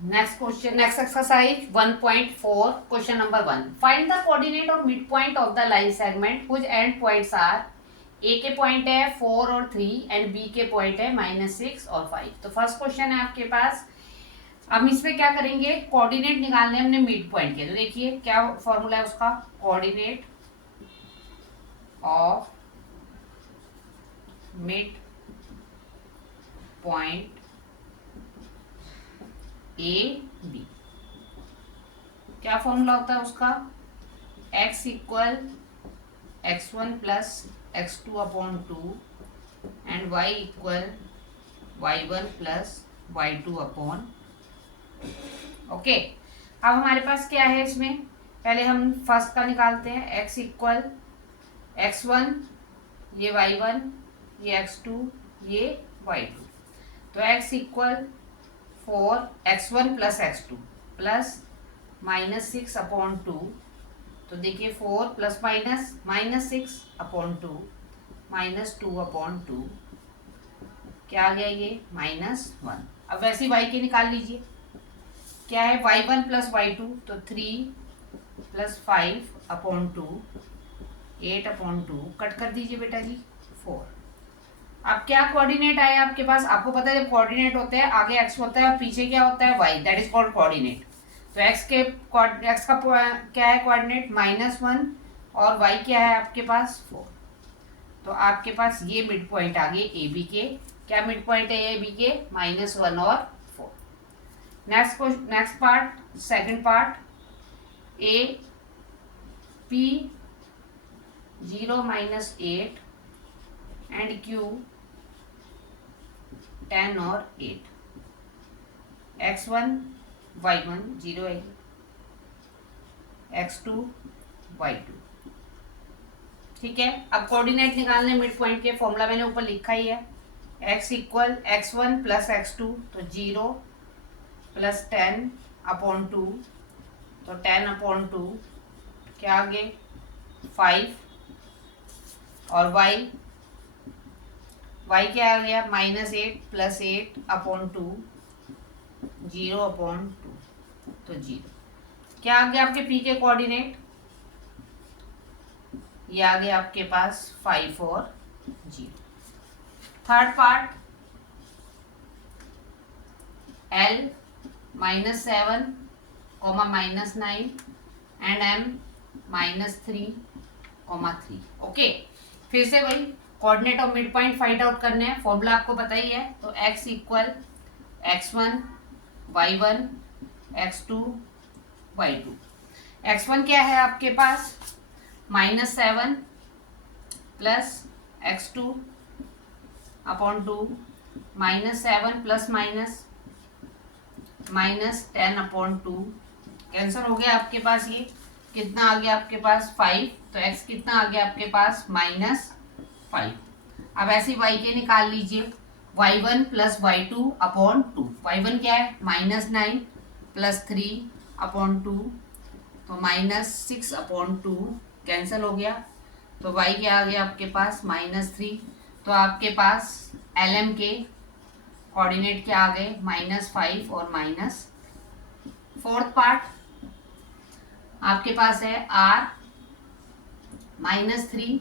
Next question, next exercise 1.4 question number 1, find the coordinate और mid point of the line segment whose end points are, A के point है 4 और 3 and B के point है -6 और 5। तो फर्स्ट क्वेश्चन है आपके पास। अब इसमें क्या करेंगे, कोऑर्डिनेट निकालने हमने मिड पॉइंट के। तो देखिए क्या फॉर्मूला है उसका, coordinate of mid point A B. क्या फॉर्मूला होता है उसका, x equal x1 plus x2 upon 2 and y equal y1 plus y2 upon. Okay, अब हमारे पास क्या है इसमें, पहले हम फर्स्ट का निकालते हैं। x इक्वल x1, ये y1, ये x2, ये y2। तो x equal 4 x1 plus x2 plus -6 upon 2। तो देखिए 4 प्लस माइनस -6 अपॉन 2 -2 अपॉन 2, क्या आ गया ये -1। अब वैसे y के निकाल लीजिए, क्या है y1 प्लस y2, तो 3 प्लस 5 अपॉन 2 8 अपॉन 2, कट कर दीजिए बेटा जी 4। अब क्या कोऑर्डिनेट आए आपके पास, आपको पता है जब कोऑर्डिनेट होते हैं आगे x होता है और पीछे क्या होता है y, that is called coordinate. तो x का क्या है कोऑर्डिनेट -1 और y क्या है आपके पास 4। तो आपके पास ये मिड पॉइंट आ गए ए बी के। क्या मिड पॉइंट है ए बी के, -1 और 4। Next part, second part, A P 0 -8 and Q 10 और 8। x1 y1 0 है, x2 y2। ठीक है, अब कोऑर्डिनेट निकालने मिड पॉइंट के, फॉर्मूला मैंने ऊपर लिखा ही है। x equal x1 plus x2, तो 0 प्लस 10 अपॉन 2, तो 10 अपॉन 2 क्या आगे 5, और y क्या आ गया -8 प्लस 8 अपॉन 2 0 अपॉन 2, तो 0। क्या आ गया आपके p के कोऑर्डिनेट, ये आ गया आपके पास 5 और 0। Third part, l -7 -9 and m -3 3। Okay, फिर से वही कोऑर्डिनेट और मिड पॉइंट फाइंड आउट करने हैं, फॉर्मूला आपको पता ही है। तो x equal x1 y1 x2 y2। x1 क्या है आपके पास -7 plus x2 upon 2 -7 plus minus -10 upon 2, cancel हो गया आपके पास। ये कितना आ गया आपके पास 5, तो x कितना आ गया आपके पास -5। अब ऐसे y के निकाल लीजिए, y1 plus y2 upon 2। y1 क्या है -9 प्लस 3 अपॉन 2, तो -6 अपॉन 2, कैंसिल हो गया। तो y क्या आ गया आपके पास -3। तो आपके पास lm के कोऑर्डिनेट क्या आ गए -5 और -। फोर्थ पार्ट आपके पास है r -3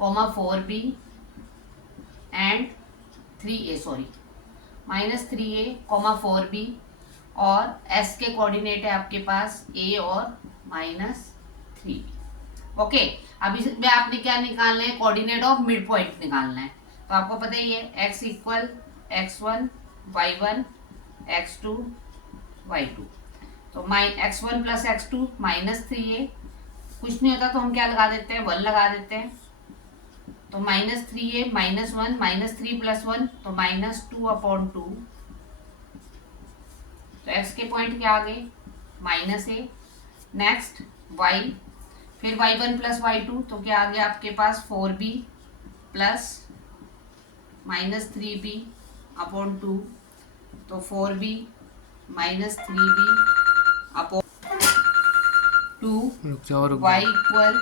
4b and 3a, sorry -3a 4b, और s के कोऑर्डिनेट है आपके पास a और -3b। ओके, अब इसमें आपने क्या निकालना है, कोऑर्डिनेट ऑफ मिड पॉइंट निकालना है। तो आपको पता ही है x equal x1 y1 x2 y2। तो x1 प्लस x2 -3a, कुछ नहीं होता तो हम क्या लगा देते हैं 1 लगा देते हैं। तो -3a -1 -3 प्लस 1, तो -2 अपॉन 2। तो x के पॉइंट क्या आ गए -a। नेक्स्ट y, फिर y1 प्लस y2, तो क्या आ गया आपके पास 4b प्लस -3b अपॉन 2, तो 4b -3b upon 2। y equal,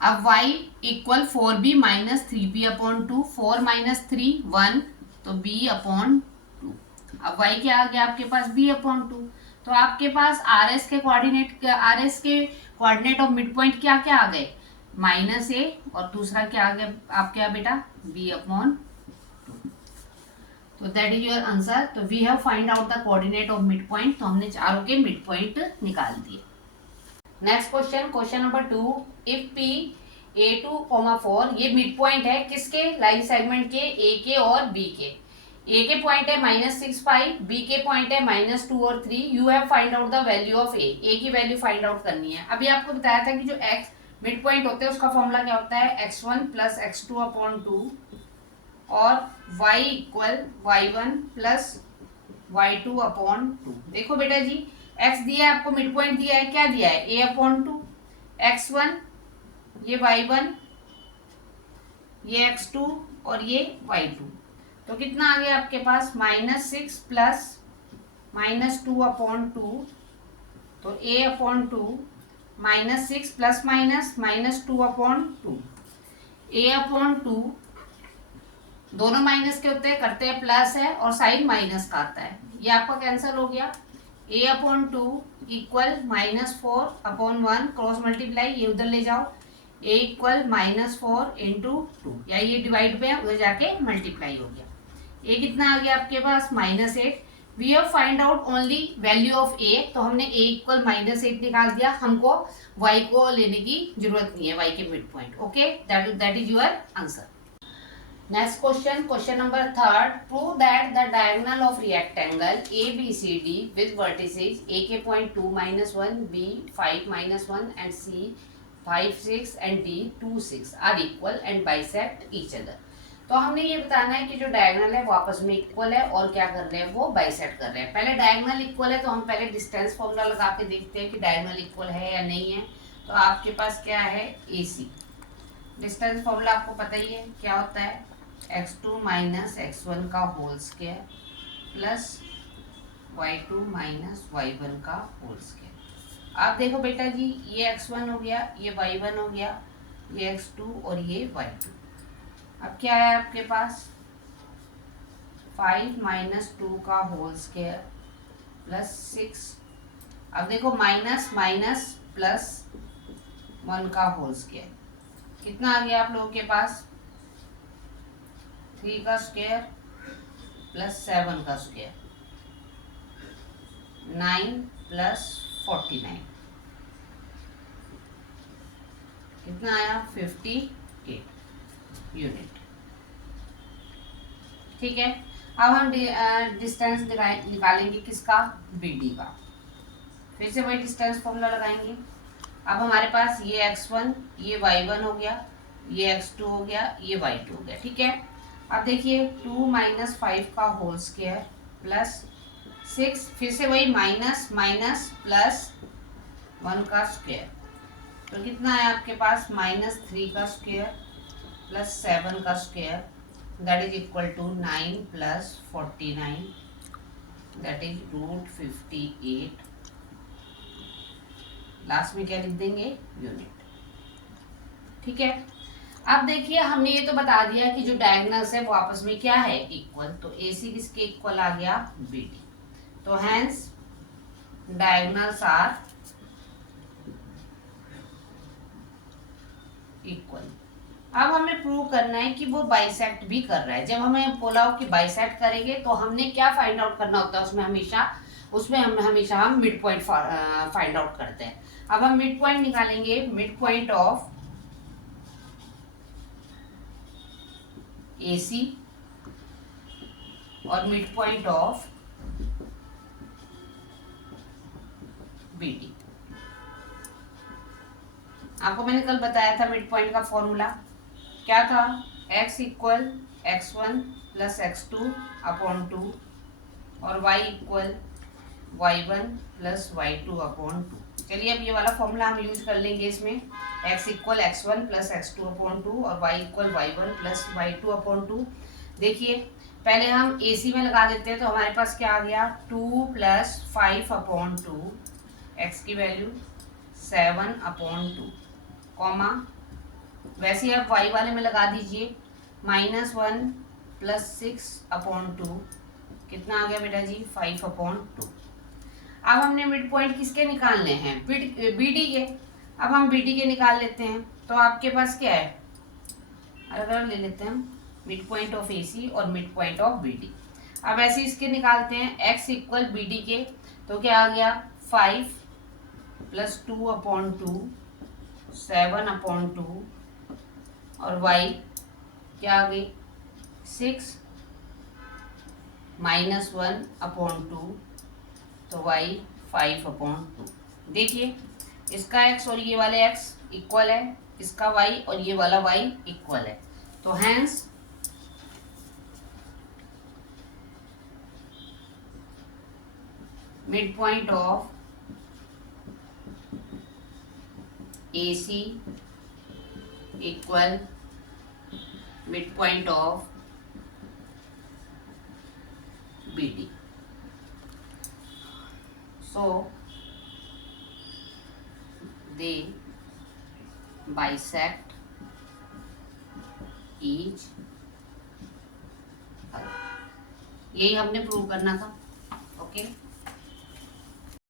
अब y equal 4b -3b upon 2, 4 -3 1, तो b अपॉन 2। अब y क्या आ गया आपके पास b/2। तो आपके पास आर एस के कोऑर्डिनेट ऑफ मिड पॉइंट क्या क्या आ गए, -a, और दूसरा क्या आ गया आपके यहाँ बेटा, b/2। तो दैट इज योर आंसर। तो we have find out the coordinate of mid point, तो हमने चारों के मिड पॉइंट निकाल दिए। Next question, question number 2, if p a2, 4, ये मिड पॉइंट है किसके, लाइन सेगमेंट के, a के और b के। a के पॉइंट है -6 b के पॉइंट है -2 और 3। You have find out the value of a की वैल्यू फाइंड आउट करनी है। अभी आपको बताया था कि जो x मिड पॉइंट होते हैं उसका फॉर्मूला क्या होता है, x1 + x2/2 और y = y1 + y2/2। देखो बेटा जी, x दिया है आपको, मिड पॉइंट दिया है, क्या दिया है, a/2, x1 ये y1, ये x2 और ये y2। तो कितना आ गया आपके पास, -6 + -2/2। तो a/2 -6 ± -2/2। a/2 दोनों माइनस के होते हैं, करते हैं प्लस है और साइन माइनस का आता है, ये आपका कैंसिल हो गया। a/2 = -4/1, क्रॉस मल्टीप्लाई, ये उधर ले जाओ, a = -4 × 2, या ये डिवाइड पे उधर जाके मल्टीप्लाई हो गया। a कितना आ गया आपके पास, -8। We have find out only value of a, तो हमने a = -8 निकाल दिया, हमको y को लेने की जरूरत नहीं है, y के mid point. Okay, that is your answer. Next question, question number 3, prove that the diagonal of rectangle ABCD with vertices A के point 2, -1, B 5, -1 and C 5, 6 and D 2, 6 are equal and bisect each other। तो हमने ये बताना है कि जो diagonal है वो आपस में इक्वल है और क्या कर रहे हैं, वो बाइसेक्ट कर रहे हैं। पहले डायगोनल इक्वल है तो हम पहले डिस्टेंस फॉर्मूला लगा के देखते हैं कि डायगोनल इक्वल है या नहीं है। तो आपके पास क्या है, AC। डिस्टेंस फॉर्मूला आपको पता ही है क्या होता है, x2 - x1 का whole square plus y2 - y1 का होल स्क्वायर। आप देखो बेटा जी, ये x1 हो गया, ये y1 हो गया, ये x2 और ये y2। अब क्या है आपके पास, 5 - 2 का होल स्क्वायर प्लस 6। अब देखो माइनस माइनस प्लस 1 का होल स्क्वायर, कितना आ गया आप लोगों के पास, 3 का स्क्वायर प्लस 7 का स्क्वायर, 9 + 49, कितना आया, 58 यूनिट। ठीक है, अब हम डिस्टेंस निकालेंगे किसका, BD का। फिर से वही डिस्टेंस फॉर्मूला लगाएंगे। अब हमारे पास ये x1, ये y1 हो गया, ये x2 हो गया, ये y2 हो गया। ठीक है, अब देखिए 2 - 5 का होल स्क्वायर प्लस 6, फिर से वही माइनस माइनस प्लस 1 का स्क्वायर, तो कितना है आपके पास, -3 का स्क्वायर प्लस 7 का square, that is equal to 9 + 49, that is √58। Last में क्या लिख देंगे, यूनिट। ठीक है, अब देखिए हमने ये तो बता दिया कि जो डायगोनल्स है वो आपस में क्या है, इक्वल। तो AC किसके इक्वल आ गया, BD। तो हेंस डायगोनल्स आर इक्वल। अब हमें प्रूव करना है कि वो बाइसेक्ट भी कर रहा है। जब हमें बोला हो कि बाइसेक्ट करेंगे तो हमने क्या फाइंड आउट करना होता है, उसमें हम मिड पॉइंट फाइंड आउट करते हैं। अब हम मिड पॉइंट निकालेंगे, मिड पॉइंट ऑफ AC और मिड पॉइंट ऑफ BD। आपको मैंने कल बताया था मिड पॉइंट का फॉर्मूला क्या था, x = x1 + x2/2 और y = y1 + y2/2। चलिए अब ये वाला फॉर्मूला हम यूज कर लेंगे इसमें, x = x1 + x2/2 और y = y1 + y2/2। देखिए पहले हम AC में लगा देते हैं, तो हमारे पास क्या आ गया, 2 + 5/2, x की वैल्यू 7/2, कॉमा वैसे आप y वाले में लगा दीजिए, -1 + 6/2, कितना आ गया बेटा जी 5/2। अब हमने मिड पॉइंट किसके निकालने हैं, बी डी के। अब हम बी डी के निकाल लेते हैं। तो आपके पास क्या है, अलग अलग ले लेते हैं, mid point of A C और mid point of B D. अब ऐसे इसके निकालते हैं, एक्स इक्वल बी डी के, तो क्या आ गया 5 + 2/2 7/2 और y क्या आ गई 6 - 1/2 तो y 5/2। देखिए इसका x और ये वाले x इक्वल है, इसका y और ये वाला y इक्वल है, तो hence mid point of AC equal mid point of BD। So they bisect each other। यही हमने प्रूव करना था। ओके